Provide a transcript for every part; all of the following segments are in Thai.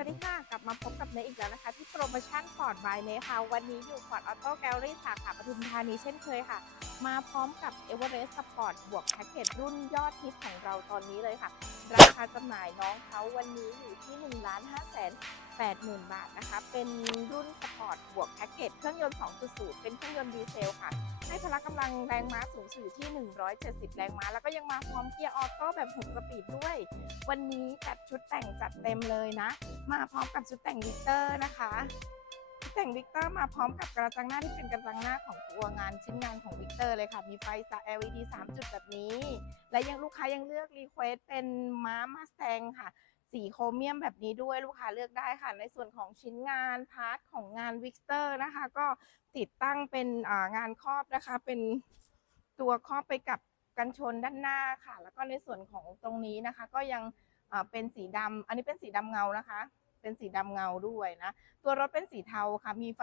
สวัสดีค่ะ กลับมาพบกับเนยอีกแล้วนะคะ ที่โปรโมชั่นฟอร์ดบายเนยค่ะ วันนี้อยู่ฟอร์ดออโต้แกลเลอรี่สาขาปทุมธานีเช่นเคยค่ะ มาพร้อมกับ e v e r e s t Sport บวกแพ็กเกจรุ่นยอดฮิตของเราตอนนี้เลยค่ะ ราคาจำหน่ายน้องเขาวันนี้อยู่ที่1 5 5 8 0 0 0 บาทนะคะ เป็นรุ่นสปอร์ตบวกแพ็กเกจเครื่องยนต์ 2.0 เป็นเครื่องยนต์ดีเซลค่ะ ให้พละกำลังแรงม้าสูงสุดที่ 170 แรงม้า แล้วก็ยังมาพร้อมเกียร์ออโต้แบบ6สปีดด้วย วันนี้จัดชุดแต่งจัดเต็มเลยนะ มาพร้อมกับชุดแต่งวิกเตอร์นะคะชุดแต่งวิกเตอร์มาพร้อมกับกระจังหน้าที่เป็นกระจังหน้าของตัวงานชิ้นงานของวิกเตอร์เลยค่ะ มีไฟ LED 3 จุดแบบนี้ และยังลูกค้ายังเลือกรีเควสเป็นม้ามาสแตงค่ะ สีโครเมียมแบบนี้ด้วยลูกค้าเลือกได้ค่ะ ในส่วนของชิ้นงานพาร์ทของงานวิกเตอร์นะคะ ก็ติดตั้งเป็นงานครอบนะคะ เป็นตัวครอบไปกับกันชนด้านหน้าค่ะ แล้วก็ในส่วนของตรงนี้นะคะ ก็ยังเป็นสีดำอันนี้เป็นสีดำเงานะคะ เป็นสีดำเงาด้วยนะ ตัวรถเป็นสีเทาค่ะ มีไฟ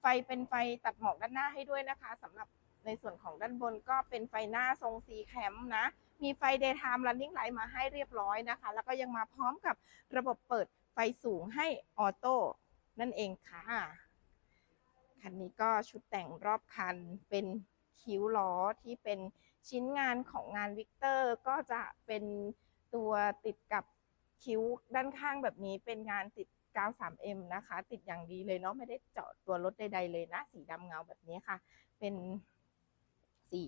ไฟเป็นไฟตัดหมอกด้านหน้าให้ด้วยนะคะสำหรับในส่วนของด้านบนก็เป็นไฟหน้าทรงสีแคมนะ มีไฟ daytime running light มาให้เรียบร้อยนะคะ แล้วก็ยังมาพร้อมกับระบบเปิดไฟสูงให้ออโต้นั่นเองค่ะ คันนี้ก็ชุดแต่งรอบคันเป็นคิ้วล้อที่เป็นชิ้นงานของงานวิกเตอร์ก็จะเป็นตัวติดกับคิ้วด้านข้างแบบนี้เป็นงานติดกาว 3M นะคะ ติดอย่างดีเลยเนาะไม่ได้เจาะตัวรถใดๆเลยนะ สีดำเงาแบบนี้ค่ะ เป็นสี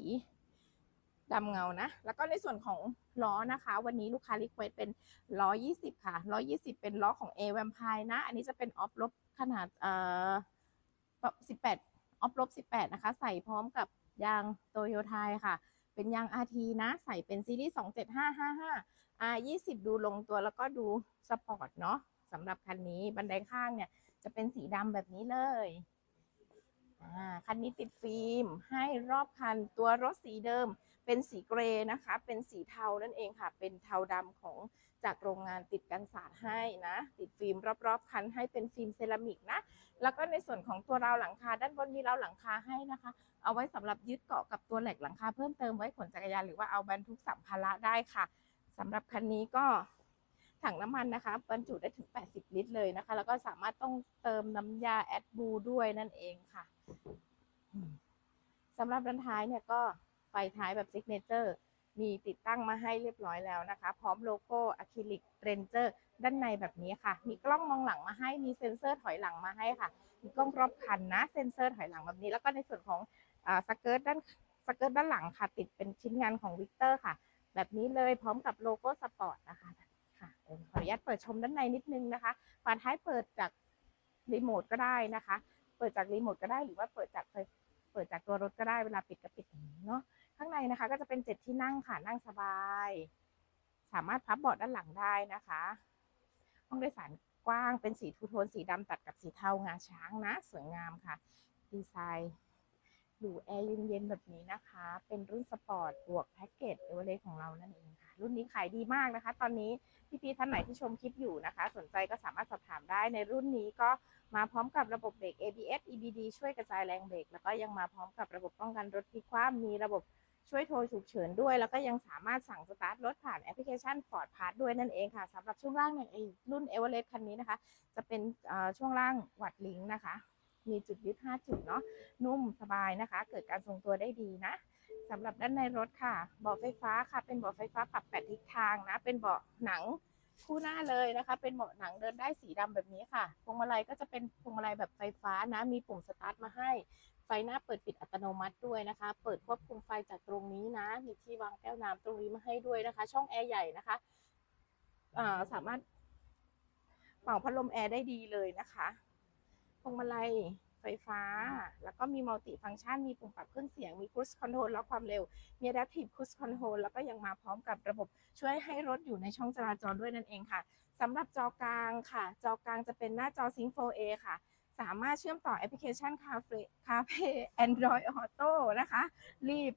ดำเงานะ แล้วก็ในส่วนของล้อนะคะ วันนี้ลูกค้ารีเควสเป็นล้อ20 ค่ะล้อ20 เป็นล้อของ A v a m p i r e นะ อันนี้จะเป็นออฟลบขนาดเอ่อ18ออฟลบ18 นะคะ ใส่พร้อมกับยางโตโยไทยค่ะ เป็นยาง RT นะ ใส่เป็นซีรีส์27555 R20 ดูลงตัวแล้วก็ดูสปอร์ตเนาะสำหรับคันนี้บันไดข้างเนี่ย จะเป็นสีดำแบบนี้เลยคันนี้ติดฟิล์มให้รอบคันตัวรถสีเดิม เป็นสีเกรย์นะคะ เป็นสีเทานั่นเองค่ะ เป็นเทาดำของจากโรงงานติดกันสาดให้นะ ติดฟิล์มรอบๆ คันให้เป็นฟิล์มเซรามิกนะ แล้วก็ในส่วนของตัวราวหลังคา ด้านบนมีราวหลังคาให้นะคะ เอาไว้สำหรับยึดเกาะกับตัวแหลกหลังคาเพิ่มเติมไว้ขนจักรยานหรือว่าเอาบรรทุกสัมภาระได้ค่ะสำหรับคันนี้ก็ถังน้ำมันนะคะบรรจุได้ถึง 80 ลิตรเลยนะคะ แล้วก็สามารถต้องเติมน้ำยาแอดบูด้วยนั่นเองค่ะสำหรับด้านท้ายเนี่ยก็ ฟท้ายแบบซิกเนเจอร์มีติดตั้งมาให้เรียบร้อยแล้วนะคะ พร้อมโลโก้อะคริลิกเรนเจอร์ด้านในแบบนี้ค่ะ มีกล้องมองหลังมาให้มีเซ็นเซอร์ถอยหลังมาให้ค่ะ มีกล้องรอบคันนะ เซ็นเซอร์ถอยหลังแบบนี้ แล้วก็ในส่วนของอ่าสเกิร์ตด้านสเกิร์ตด้านหลังค่ะ ติดเป็นชิ้นงานของวิกเตอร์ค่ะ แบบนี้เลยพร้อมกับโลโก้สปอร์ตนะคะค่ะขออนุญาตเปิดชมด้านในนิดนึงนะคะฝาท้ายเปิดจากรีโมทก็ได้นะคะ เปิดจากรีโมทก็ได้หรือว่าเปิดจากเปิดจากตัวรถก็ได้เวลาปิดก็ปิดอย่างนี้เนาะ ข้างในนะคะก็จะเป็นเจ็ดที่นั่งค่ะนั่งสบาย สามารถพับเบาะด้านหลังได้นะคะ ห้องโดยสารกว้างเป็นสีทูโทนสีดำตัดกับสีเทางาช้างนะ สวยงามค่ะ ดีไซน์ดูแอร์เย็นๆแบบนี้นะคะ เป็นรุ่นสปอร์ตบวกแพ็กเกจเอเวอเรของเรานั่นเองค่ะ รุ่นนี้ขายดีมากนะคะ ตอนนี้พี่ๆท่านไหนที่ชมคลิปอยู่นะคะ สนใจก็สามารถสอบถามได้ในรุ่นนี้ก็มาพร้อมกับระบบเบรก ABS EBD ช่วยกระจายแรงเบรกแล้วก็ยังมาพร้อมกับระบบป้องกันรถพลิกคว่ำมีระบบ ช่วยโทรฉุกเฉินด้วย แล้วก็ยังสามารถสั่งสตาร์ทรถผ่านแอปพลิเคชัน Ford Pass ด้วยนั่นเองค่ะสำหรับช่วงล่างเนี่ยไอ้รุ่น e v e r e s t คันนี้นะคะ จะเป็นช่วงล่างวัดลิงนะคะ มีจุดยึด5จุดเนาะนุ่มสบายนะคะ เกิดการทรงตัวได้ดีนะสำหรับด้านในรถค่ะ เบาะไฟฟ้าค่ะ เป็นเบาะไฟฟ้าปรับแปดทิศทางนะ เป็นเบาะหนังคู่หน้าเลยนะคะ เป็นเบาะหนังเดินได้สีดำแบบนี้ค่ะ พวงมาลัยก็จะเป็นพวงมาลัยแบบไฟฟ้านะ มีปุ่มสตาร์ทมาให้ ไฟหน้าเปิดปิดอัตโนมัติด้วยนะคะ เปิดควบคุมไฟจากตรงนี้นะ มีที่วางแก้วน้ำตรงนี้มาให้ด้วยนะคะ ช่องแอร์ใหญ่นะคะาสามารถเป่าพัดลมแอร์ได้ดีเลยนะคะพวงมาลัยไฟฟ้า แล้วก็มีมัลติฟังก์ชัน มีปุ่มปรับเครื่องเสียง มีค u ู e คอนโทรลล็อกความเร็ว มี Adaptive Cruise Control แล้วก็ยังมาพร้อมกับระบบช่วยให้รถอยู่ในช่องจราจรด้วยนั่นเองค่ะสำหรับจอกลางค่ะ จอกลางจะเป็นหน้าจอ Sync 4A ค่ะ สามารถเชื่อมต่อแอปพลิเคชัน CarPlay CarPlay Android Auto นะคะ รีบ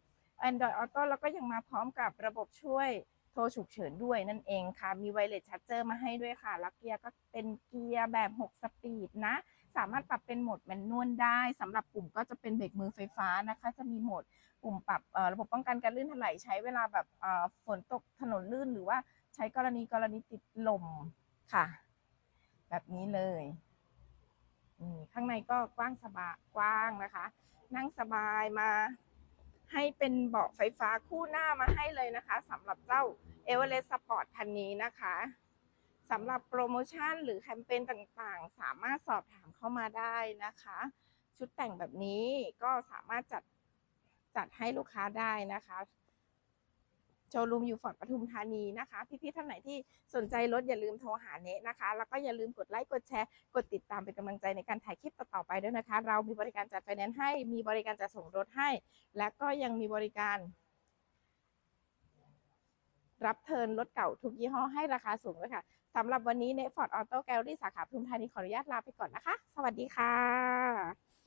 Android Auto แล้วก็ยังมาพร้อมกับระบบช่วยโทรฉุกเฉินด้วยนั่นเองค่ะ มีไวเลสชาร์เจอร์มาให้ด้วยค่ะ แล้วเกียร์ก็เป็นเกียร์แบบ 6 สปีดนะ สามารถปรับเป็นโหมดแมนนวลได้สำหรับปุ่มก็จะเป็นเบรกมือไฟฟ้านะคะ จะมีโหมดปุ่มปรับระบบป้องกันการลื่นถลายใช้เวลาแบบฝนตกถนนลื่น หรือว่าใช้กรณีกรณีติดลมค่ะ แบบนี้เลย ข้างในก็กว้างสบายกว้างนะคะ นั่งสบายมาให้เป็นเบาะไฟฟ้าคู่หน้ามาให้เลยนะคะสำหรับเจ้า e v e r e s t Sport คันนี้นะคะสำหรับโปรโมชั่นหรือแคมเปญต่างๆ สามารถสอบถามเข้ามาได้นะคะ ชุดแต่งแบบนี้ก็สามารถจัดจัดให้ลูกค้าได้นะคะ โชว์รูมอยู่ฟอร์ดปทุมธานีนะคะ พี่ๆท่านไหนที่สนใจรถอย่าลืมโทรหาเนะนะคะ แล้วก็อย่าลืมกดไลค์กดแชร์ กดติดตามเป็นกำลังใจในการถ่ายคลิปต่อๆไปด้วยนะคะ เรามีบริการจัดไฟแนนซ์ให้ มีบริการจัดส่งรถให้ และก็ยังมีบริการ รับเทิร์นรถเก่าทุกยี่ห้อให้ราคาสูงด้วยค่ะสำหรับวันนี้เนฟอร์ดออโต้แกลลี่สาขาปทุมธานีขออนุญาตลาไปก่อนนะคะ สวัสดีค่ะ